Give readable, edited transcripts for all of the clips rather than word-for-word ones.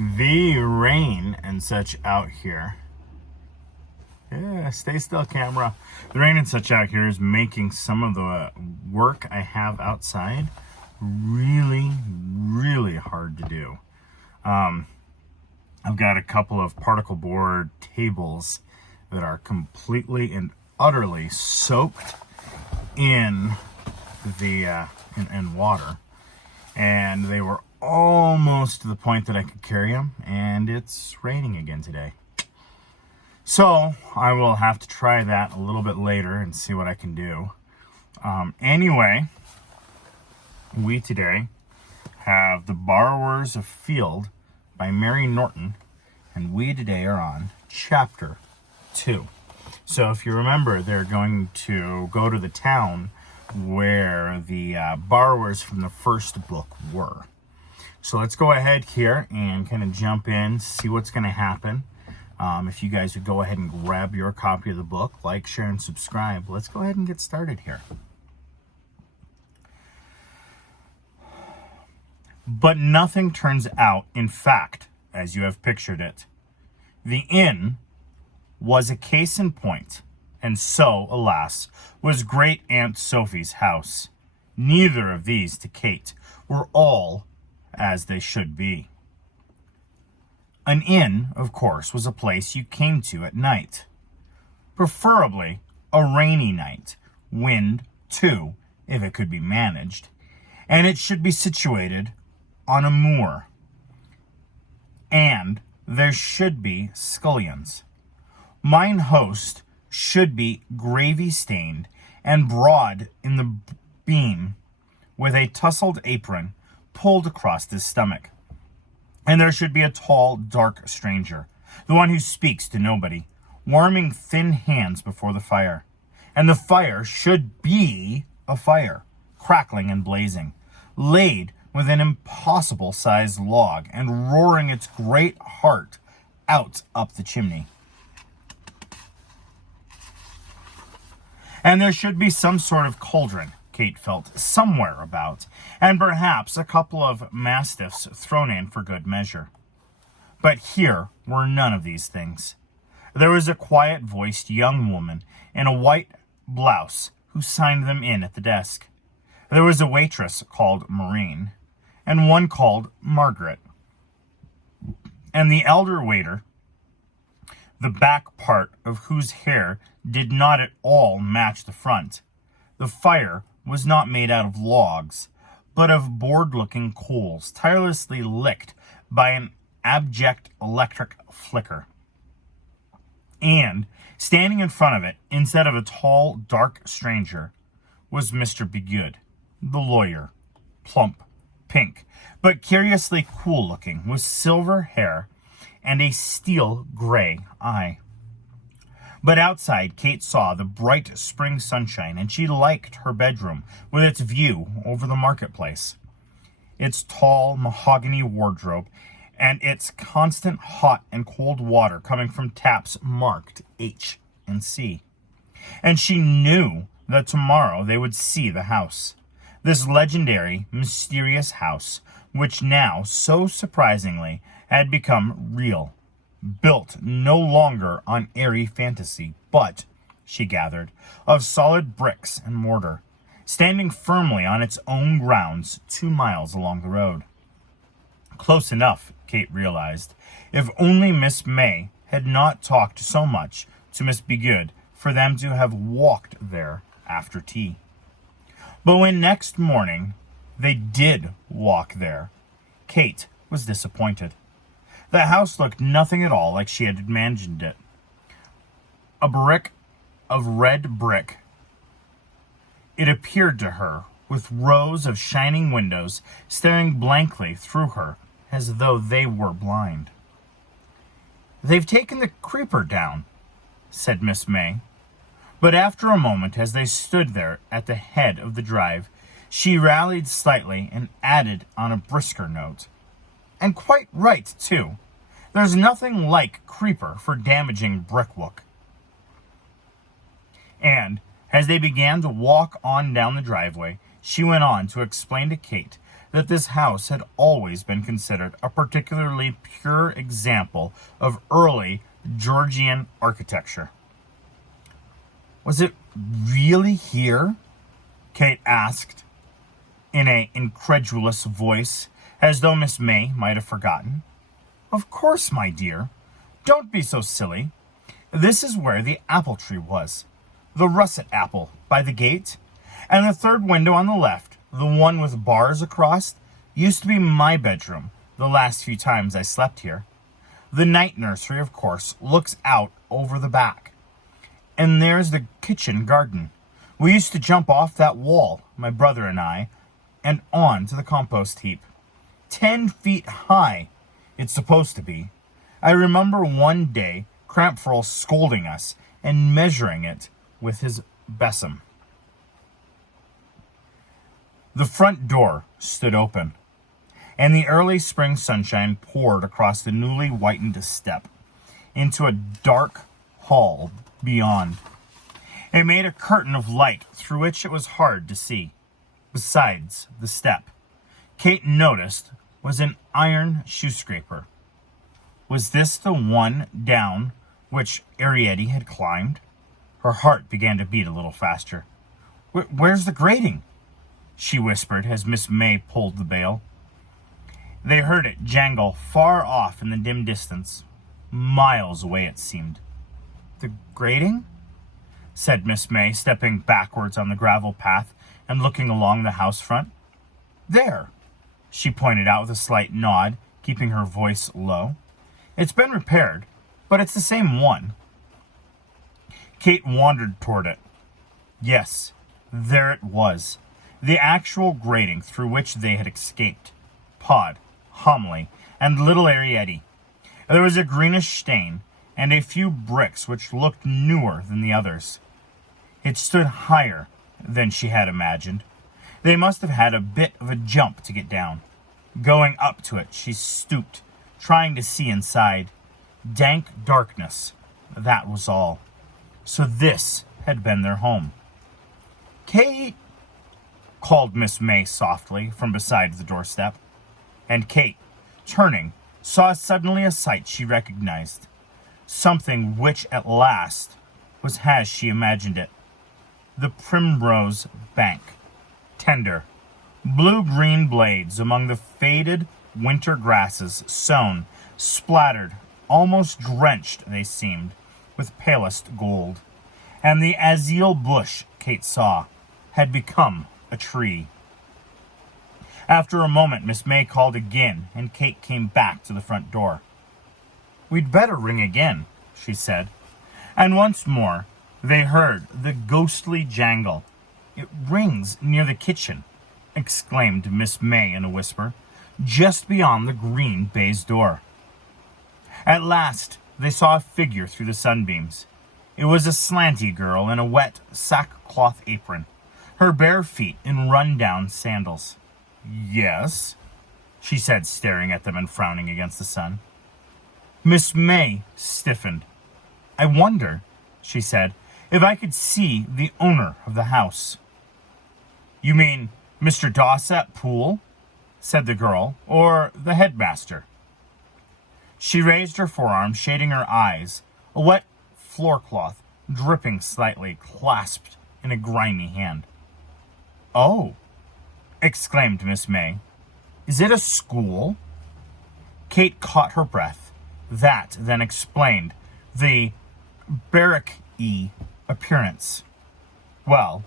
The rain and such out here. Yeah, stay still, camera. The rain and such out here is making some of the work I have outside really, really hard to do. I've got a couple of particle board tables that are completely and utterly soaked in the in water, and they were almost to the point that I could carry them, and it's raining again today. So I will have to try that a little bit later and see what I can do. Anyway, we today have The Borrowers Afield by Mary Norton, and we today are on chapter 2. So if you remember, they're going to go to the town where the borrowers from the first book were. So let's go ahead here and kind of jump in, see what's going to happen. If you guys would go ahead and grab your copy of the book, like, share, and subscribe, let's go ahead and get started here. But nothing turns out, in fact, as you have pictured it. The inn was a case in point, and so, alas, was Great Aunt Sophie's house. Neither of these, to Kate, were all as they should be. An inn, of course, was a place you came to at night. Preferably a rainy night, wind, too, if it could be managed, and it should be situated on a moor. And there should be scullions. Mine host should be gravy-stained and broad in the beam, with a tousled apron pulled across his stomach. And there should be a tall, dark stranger, the one who speaks to nobody, warming thin hands before the fire. And the fire should be a fire, crackling and blazing, laid with an impossible-sized log and roaring its great heart out up the chimney. And there should be some sort of cauldron, Kate felt, somewhere about, and perhaps a couple of mastiffs thrown in for good measure. But here were none of these things. There was a quiet-voiced young woman in a white blouse who signed them in at the desk. There was a waitress called Maureen, and one called Margaret. And the elder waiter, the back part of whose hair did not at all match the front. The fire was not made out of logs, but of bored-looking coals, tirelessly licked by an abject electric flicker. And, standing in front of it, instead of a tall, dark stranger, was Mr. Begood, the lawyer, plump, pink, but curiously cool-looking, with silver hair and a steel-gray eye. But outside, Kate saw the bright spring sunshine, and she liked her bedroom with its view over the marketplace, its tall mahogany wardrobe, and its constant hot and cold water coming from taps marked H and C. And she knew that tomorrow they would see the house, this legendary, mysterious house, which now, so surprisingly, had become real. Built no longer on airy fantasy, but, she gathered, of solid bricks and mortar, standing firmly on its own grounds 2 miles along the road. Close enough, Kate realized, if only Miss May had not talked so much to Miss Begood for them to have walked there after tea. But when next morning they did walk there, Kate was disappointed. The house looked nothing at all like she had imagined it. A brick of red brick, it appeared to her, with rows of shining windows staring blankly through her as though they were blind. "They've taken the creeper down," said Miss May. But after a moment, as they stood there at the head of the drive, she rallied slightly and added on a brisker note, "And quite right, too. There's nothing like creeper for damaging brickwork." And, as they began to walk on down the driveway, she went on to explain to Kate that this house had always been considered a particularly pure example of early Georgian architecture. "Was it really here?" Kate asked in an incredulous voice, as though Miss May might have forgotten. "Of course, my dear. Don't be so silly. This is where the apple tree was. The russet apple by the gate. And the third window on the left, the one with bars across, used to be my bedroom the last few times I slept here. The night nursery, of course, looks out over the back. And there's the kitchen garden. We used to jump off that wall, my brother and I, and on to the compost heap. 10 feet high, it's supposed to be. I remember one day Crampfurl scolding us and measuring it with his besom." The front door stood open, and the early spring sunshine poured across the newly whitened step into a dark hall beyond. It made a curtain of light through which it was hard to see. Besides the step, Kate noticed was an iron shoe scraper. Was this the one down which Ariadne had climbed? Her heart began to beat a little faster. Where's the grating?" she whispered as Miss May pulled the bell. They heard it jangle far off in the dim distance, miles away it seemed. "The grating?" said Miss May, stepping backwards on the gravel path and looking along the house front. "There," she pointed out with a slight nod, keeping her voice low. "It's been repaired, but it's the same one." Kate wandered toward it. Yes, there it was, the actual grating through which they had escaped. Pod, Homily, and little Ariadne. There was a greenish stain and a few bricks which looked newer than the others. It stood higher than she had imagined. They must have had a bit of a jump to get down. Going up to it, she stooped, trying to see inside. Dank darkness, that was all. So this had been their home. "Kate!" called Miss May softly from beside the doorstep. And Kate, turning, saw suddenly a sight she recognized. Something which at last was as she imagined it. The primrose bank, tender, blue-green blades among the faded winter grasses, sown, splattered, almost drenched they seemed, with palest gold. And the azale bush, Kate saw, had become a tree. After a moment, Miss May called again, and Kate came back to the front door. "We'd better ring again," she said. And once more they heard the ghostly jangle. "It rings near the kitchen," exclaimed Miss May in a whisper, "just beyond the green baize door." At last they saw a figure through the sunbeams. It was a slanty girl in a wet sackcloth apron, her bare feet in run-down sandals. "Yes," she said, staring at them and frowning against the sun. Miss May stiffened. "I wonder," she said, "if I could see the owner of the house." "You mean Mr. Dawsett Poole?" said the girl, "or the headmaster?" She raised her forearm, shading her eyes, a wet floorcloth, dripping slightly, clasped in a grimy hand. "Oh!" exclaimed Miss May. "Is it a school?" Kate caught her breath. That then explained the barrack-y appearance. "Well,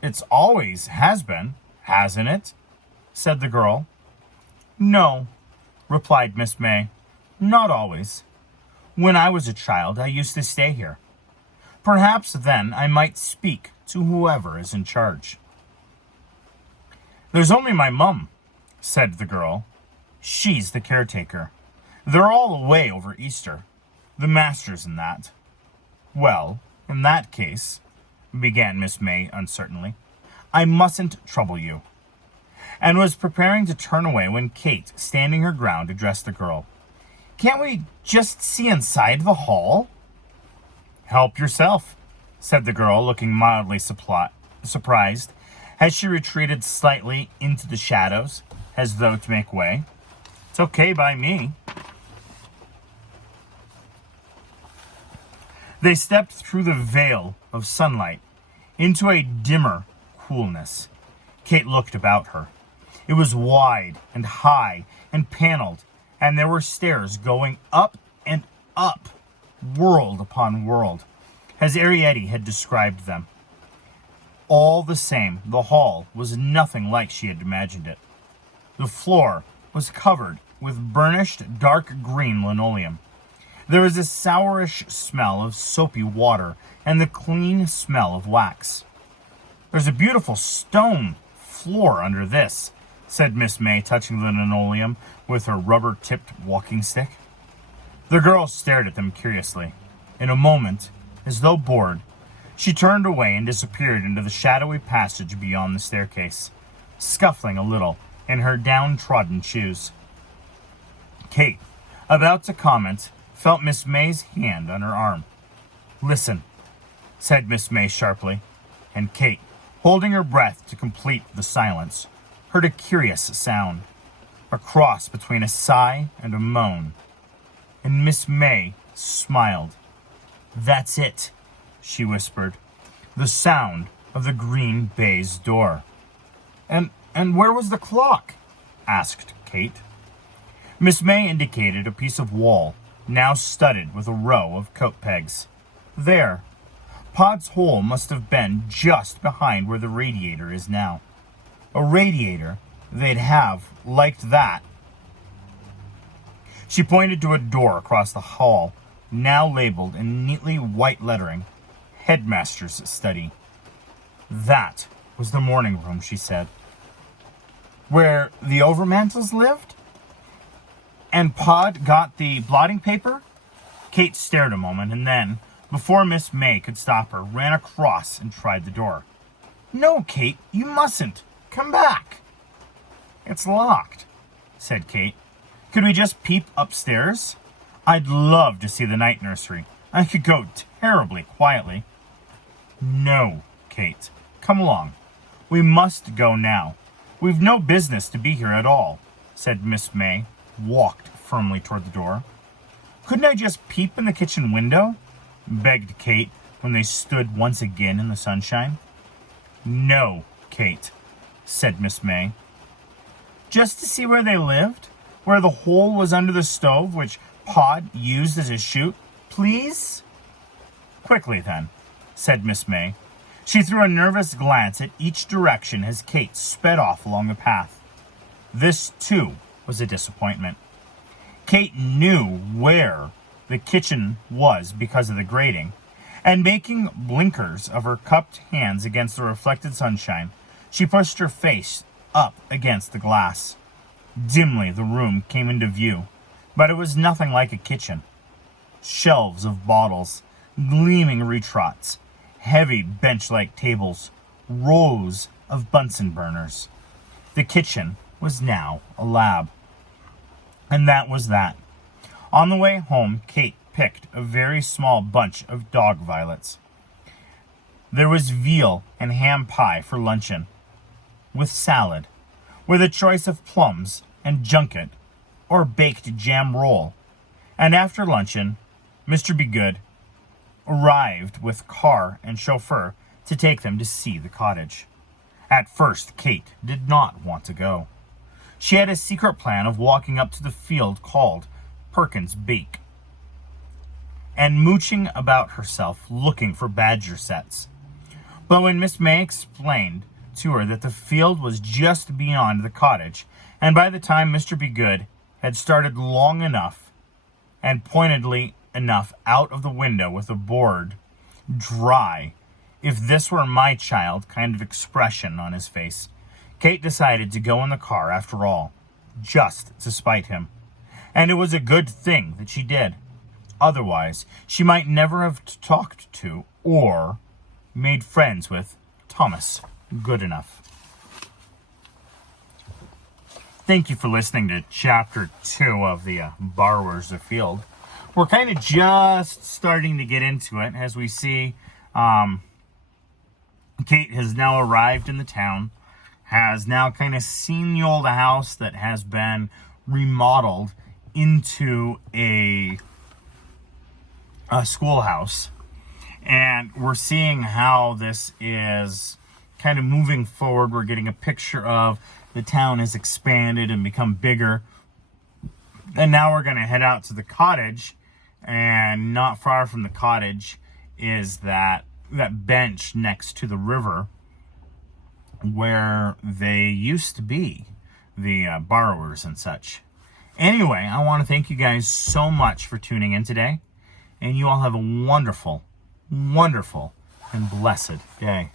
it's always has been, hasn't it?" said the girl. "No," replied Miss May, "not always. When I was a child, I used to stay here. Perhaps then I might speak to whoever is in charge." "There's only my mum," said the girl. "She's the caretaker. They're all away over Easter, the masters and that." "Well, in that case," began Miss May uncertainly, "I mustn't trouble you," and was preparing to turn away when Kate, standing her ground, addressed the girl. "Can't we just see inside the hall?" "Help yourself," said the girl, looking mildly surprised as she retreated slightly into the shadows. as though to make way. It's okay by me. They stepped through the veil of sunlight into a dimmer coolness. Kate looked about her. It was wide and high and paneled, and there were stairs going up and up, world upon world, as Arietti had described them. All the same, the hall was nothing like she had imagined it. The floor was covered with burnished dark green linoleum. There was a sourish smell of soapy water and the clean smell of wax. "There's a beautiful stone floor under this," said Miss May, touching the linoleum with her rubber-tipped walking stick. The girl stared at them curiously. In a moment, as though bored, she turned away and disappeared into the shadowy passage beyond the staircase, scuffling a little in her downtrodden shoes. Kate, about to comment, felt Miss May's hand on her arm. "Listen," said Miss May sharply, and Kate, holding her breath to complete the silence, heard a curious sound, a cross between a sigh and a moan. And Miss May smiled. "That's it," she whispered. "The sound of the green baize door." And where was the clock?" asked Kate. Miss May indicated a piece of wall, now studded with a row of coat pegs. "There. Pod's hole must have been just behind where the radiator is now. A radiator they'd have liked that." She pointed to a door across the hall, now labeled in neatly white lettering, "Headmaster's Study." That was the morning room, she said. "Where the Overmantles lived? And Pod got the blotting paper?" Kate stared a moment and then, before Miss May could stop her, ran across and tried the door. "No, Kate, you mustn't. Come back." "It's locked," said Kate. "Could we just peep upstairs? I'd love to see the night nursery. I could go terribly quietly." "No, Kate. Come along. We must go now. We've no business to be here at all," said Miss May, walked firmly toward the door. "Couldn't I just peep in the kitchen window?" begged Kate when they stood once again in the sunshine. "No, Kate," said Miss May. "Just to see where they lived? Where the hole was under the stove, which Pod used as a chute, please?" "Quickly, then," said Miss May. She threw a nervous glance at each direction as Kate sped off along the path. This, too, was a disappointment. Kate knew where the kitchen was because of the grating, and making blinkers of her cupped hands against the reflected sunshine, she pushed her face up against the glass. Dimly the room came into view, but it was nothing like a kitchen. Shelves of bottles, gleaming retrots, heavy bench-like tables, rows of Bunsen burners. The kitchen was now a lab. And that was that. On the way home, Kate picked a very small bunch of dog violets. There was veal and ham pie for luncheon, with salad, with a choice of plums and junket, or baked jam roll. And after luncheon, Mr. Begood arrived with car and chauffeur to take them to see the cottage. At first, Kate did not want to go. She had a secret plan of walking up to the field called Perkins Beak and mooching about herself looking for badger sets. But when Miss May explained to her that the field was just beyond the cottage, and by the time Mr. Begood had started long enough and pointedly enough out of the window with a board dry, if this were my child kind of expression on his face, Kate decided to go in the car after all, just to spite him. And it was a good thing that she did. Otherwise, she might never have talked to or made friends with Thomas Goodenough. Thank you for listening to Chapter 2 of the Borrowers Afield. We're kind of just starting to get into it as we see Kate has now arrived in the town, has now kind of seen the old house that has been remodeled into a schoolhouse. And we're seeing how this is kind of moving forward. We're getting a picture of the town has expanded and become bigger. And now we're going to head out to the cottage. And not far from the cottage is that bench next to the river where they used to be, the borrowers and such. Anyway, I want to thank you guys so much for tuning in today. And you all have a wonderful, wonderful, and blessed day.